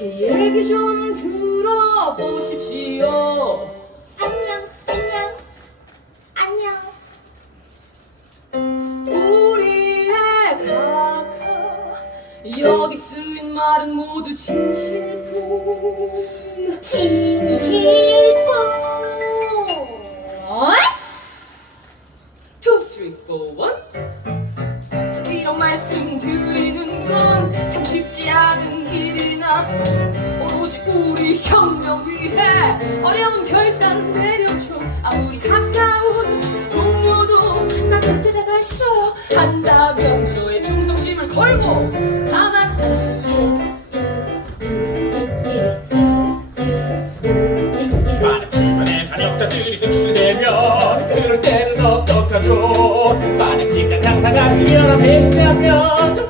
제 얘기 좀 들어보십시오. 안녕, 안녕, 안녕. 우리의 각하 여기 쓰인 말은 모두 진실뿐 진실 일이나 오로지 우리 혁명 위해 어려운 결단 내려줘. 아무리 가까운 동료도 나 독재자가 싫어요 한다면 저의 충성심을 걸고 가만 그럴 때는 어떡하죠? 많은 직장 상사가 미연함에 있다면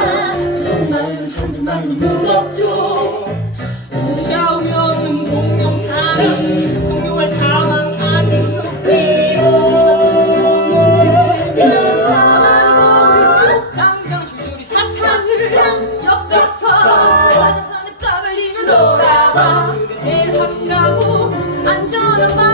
바다 제일 확실하고 안전한 바다